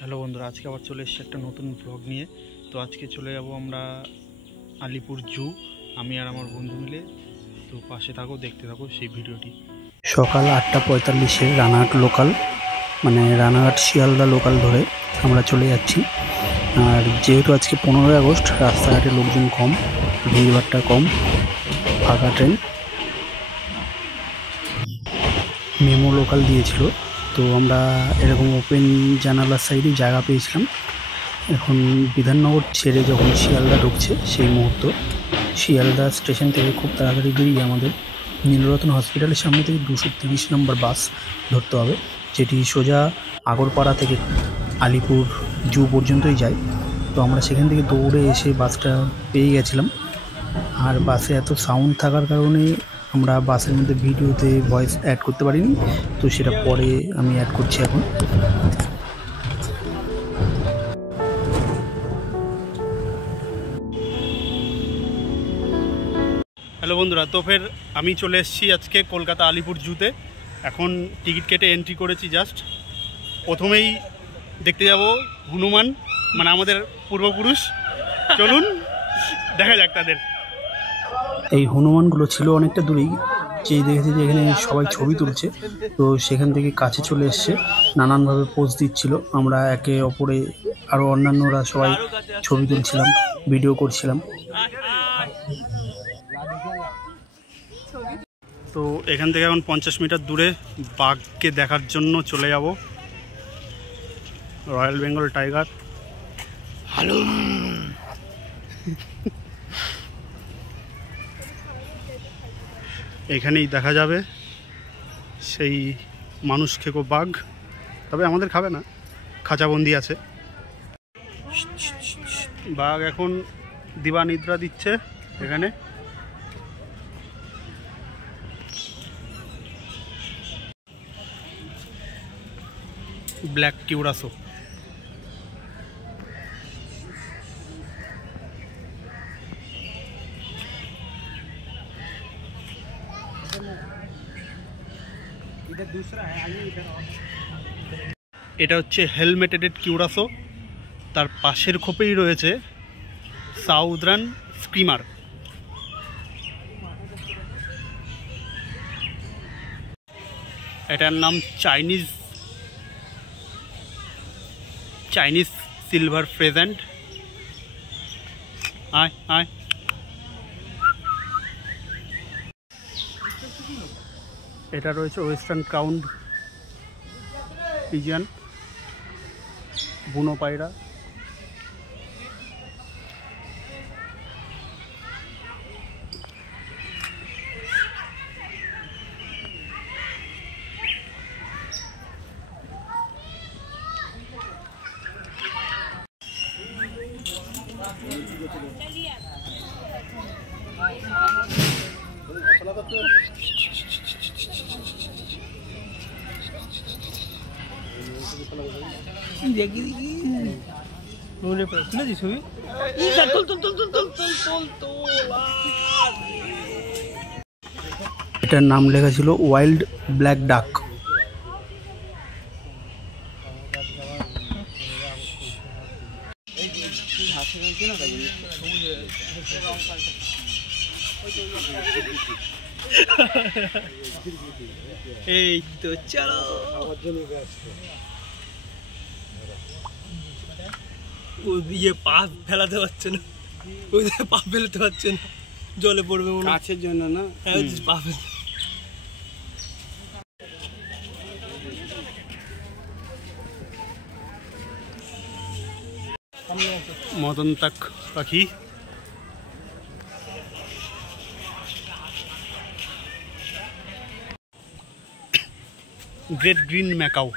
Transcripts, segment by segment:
Hello বন্ধুরা, আজকে আবার চলে এসেছি একটা নতুন ব্লগ নিয়ে। তো আজকে চলে যাব আমরা আলিপুর জু, আমি আর আমার বন্ধু মিলে। তো পাশে থাকো, দেখতে থাকো সেই ভিডিওটি। সকাল 8:45 রানাঘাট লোকাল, মানে রানাঘাট শিয়ালদা লোকাল ধরে আমরা চলে যাচ্ছি। আর যেহেতু আজকে 15ই আগস্ট, রাস্তাঘাটে লোকজন কম, ভিড়ভাড়টা কম, ফাঁকা ট্রেন। মেমো লোকাল দিয়েছিল, তো আমরা এরকম ওপেন জানালার সাইডে জায়গা পেয়েছিলাম। এখন বিধাননগর ছেড়ে যখন শিয়ালদা ঢুকছে সেই মুহূর্ত, শিয়ালদা স্টেশন থেকে খুব তাড়াতাড়ি বেরিয়ে আমাদের নীলরতন হসপিটালের সামনে থেকে 230 নম্বর বাস ধরতে হবে, যেটি সোজা আগরপাড়া থেকে আলিপুর জু পর্যন্তই যায়। তো আমরা সেখান থেকে দৌড়ে এসে বাসটা পেয়ে গেছিলাম। আর বাসে এত সাউন্ড থাকার কারণে আমরা বাসের মধ্যে ভিডিওতে ভয়েস অ্যাড করতে পারিনি, তো সেটা পরে আমি অ্যাড করছি এখন। হ্যালো বন্ধুরা, তো ফের আমি চলে এসেছি আজকে কলকাতা আলিপুর জুতে। এখন টিকিট কেটে এন্ট্রি করেছি জাস্ট। প্রথমেই দেখতে যাব হনুমান, মানে আমাদের পূর্বপুরুষ। চলুন দেখা যাক তাদের। এই হনুমানগুলো ছিল অনেকটা দূরেই, যেই দেখেছি যে এখানে সবাই ছবি তুলছে, তো সেখান থেকে কাছে চলে এসছে, নানানভাবে পোজ দিচ্ছিল। আমরা একে অপরে আরও অন্যান্যরা সবাই ছবি তুলছিলাম, ভিডিও করছিলাম। তো এখান থেকে এখন 50 মিটার দূরে বাঘকে দেখার জন্য চলে যাব। Royal Bengal tiger. হ্যালো, এখানেই দেখা যাবে সেই মানুষ খেকো বাঘ, তবে আমাদের খাবে না, খাঁচাবন্দি আছে। বাঘ এখন দিবানিদ্রা দিচ্ছে এখানে। ব্ল্যাক কিউরাসো। এটা হচ্ছে হেলমেটেড কিউরাসো, তার পাশের খোপেই রয়েছে সাউদার্ন স্ক্রিমার। এটার নাম চাইনিজ সিলভার ফ্রেজেন্ট। আয় আয়। এটা রয়েছে ওয়েস্টার্ন ক্রাউন পিজিয়ান, বুনো পায়রা। এটার নাম লেখা ছিল ওয়াইল্ড ব্ল্যাক ডাক। এই তো চলো। ইয়ে পা ফেলাতে পারছে না, ওই পা ফেলতে পারছে না, জলে পড়বে গাছের জন্য না। হ্যাঁ, পা ফেলতে। মদনতাক পাখি। Great green macaw.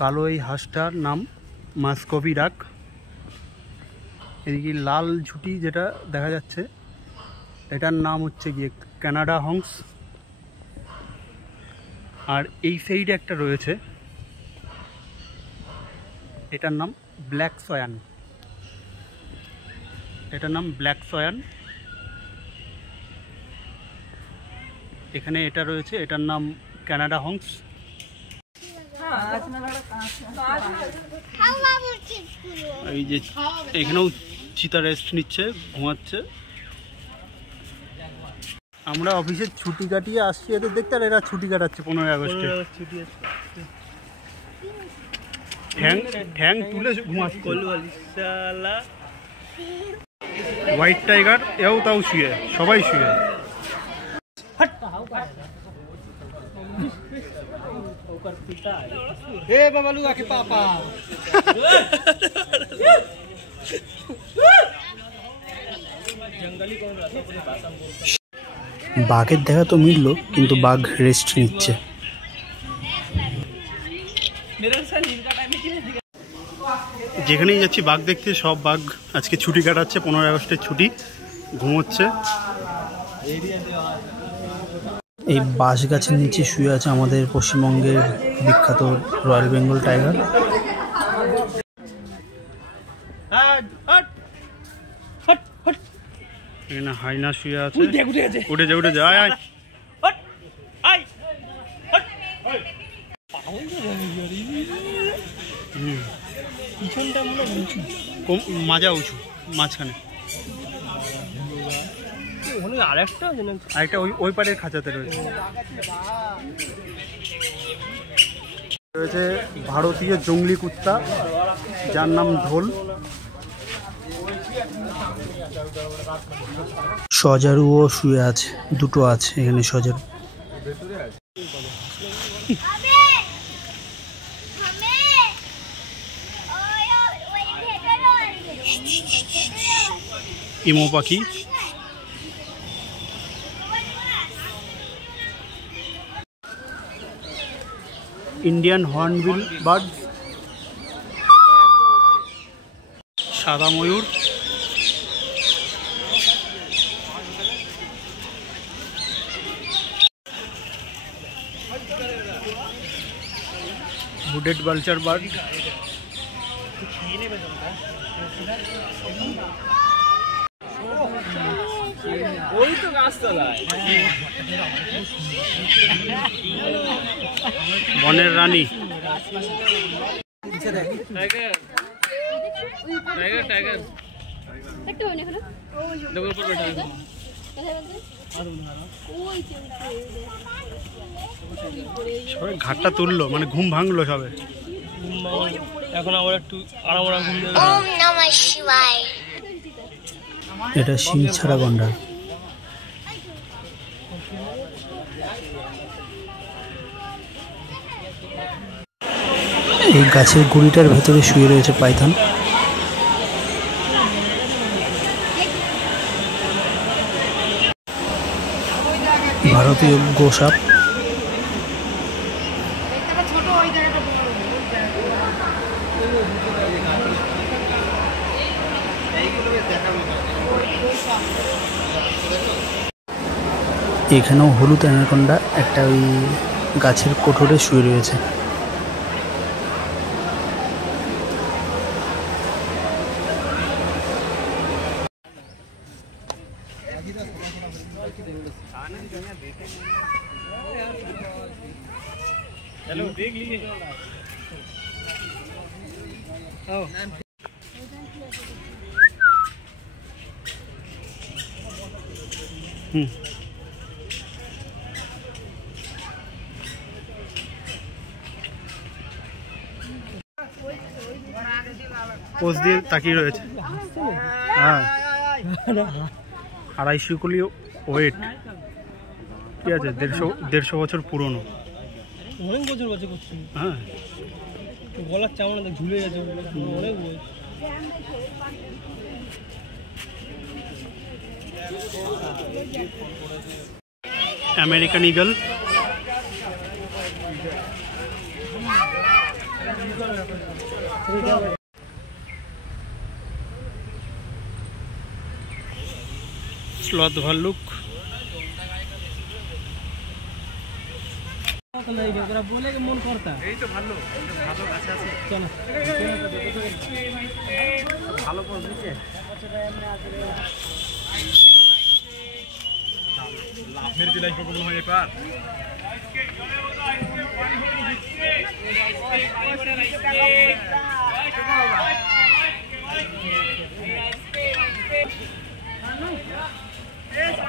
কালো এই হাঁসটার নাম মাস্কভি ডাক। এদিকে লাল ঝুটি যেটা দেখা যাচ্ছে, এটার নাম হচ্ছে গিয়ে কানাডা হংস। আর এই সাইডে একটা রয়েছে, এটার নাম ব্ল্যাক সয়ান। এটার নাম ব্ল্যাক সয়ান। এখানে এটা রয়েছে, এটার নাম কানাডা হংস। এই যে এখানেও চিতা রেস্ট নিচ্ছে, ঘুমাচ্ছে। আমরা অফিসের ছুটি কাটিয়ে আসছি এদের দেখতে, আর এরা ছুটি কাটাচ্ছে 15 আগস্টে। ঠ্যাং তুলে ঘুমাচ্ছে। হোয়াইট টাইগার এও তাও শুয়ে, সবাই শুয়ে। বাঘের দেখা তো মিললো, কিন্তু বাঘ রেস্ট নিচ্ছে। যেখানেই যাচ্ছি বাঘ দেখতে, সব বাঘ আজকে ছুটি কাটাচ্ছে, 15 আগস্টের ছুটি, ঘুমোচ্ছে। এই বাঁশ গাছের নিচে শুয়ে আছে আমাদের পশ্চিমবঙ্গের বিখ্যাত রয়্যাল বেঙ্গল টাইগার। এখানে হাইনা শুয়ে আছে, উঠে যা, আয় আয়। মাজা উঁচু, মাঝখানে আরেকটা ওই পাড়ের খাঁচাতে রয়েছে। রয়েছে ভারতীয় জংলি কুত্তা, যার নাম ঢোল। সজারুও শুয়ে আছে, দুটো আছে এখানে সজারু। ইমো পাখি, ইন্ডিয়ান হর্নবিল বার্ড, সাদা ময়ূর, হুডেড ভালচার বার্ড, বনের রানী, সবাই ঘাটটা তুললো, মানে ঘুম ভাঙলো সবে। এখন আবার একটু আরাম ঘুম দেবে। এটা শিং ছাড়া গন্ডার। এই গাছের গুড়িটার ভেতরে শুয়ে রয়েছে পাইথন। ভারতীয় গোসাপ। এখানেও হলুদ অ্যানাকোন্ডা একটা ওই গাছের কোঠরে শুয়ে রয়েছে। পোজ দিয়ে তাকিয়ে রয়েছে। হ্যাঁ, 250 কিলো ওয়েট। ঠিক আছে, 150 বছর পুরনো। অনেক বছর করছি। হ্যাঁ, গলার চামড়া ঝুলে গেছে, অনেক বয়স। আমেরিকান ঈগল, স্লথ ভাল্লুক, বলে মন করতা এই তো ভালো ভালো কাছে আছে, চলো ভালো পৌঁছে।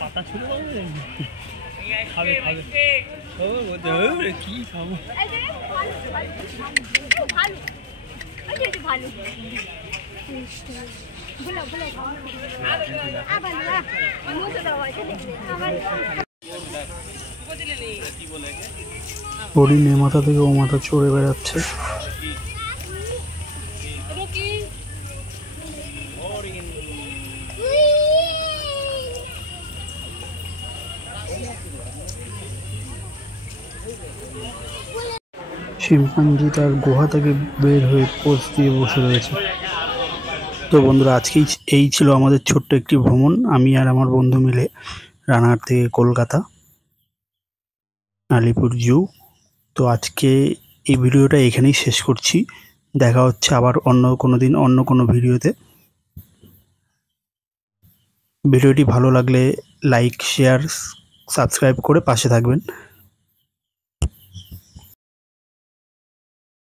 পাতা ছিল খাবে খাবে কি খাবো হরিণ এ মাথা থেকে ও মাথা চড়ে বেড়াচ্ছে। শিম্পাঞ্জি তার গুহা থেকে বের হয়ে পোজ দিয়ে বসে রয়েছে। তো বন্ধুরা, আজকেই এই ছিল আমাদের ছোট্ট একটি ভ্রমণ, আমি আর আমার বন্ধু মিলে রানাঘাট থেকে কলকাতা আলিপুর জু। তো আজকে এই ভিডিওটা এখানেই শেষ করছি। দেখা হচ্ছে আবার অন্য কোনো দিন অন্য কোনো ভিডিওতে। ভিডিওটি ভালো লাগলে লাইক, শেয়ার, সাবস্ক্রাইব করে পাশে থাকবেন।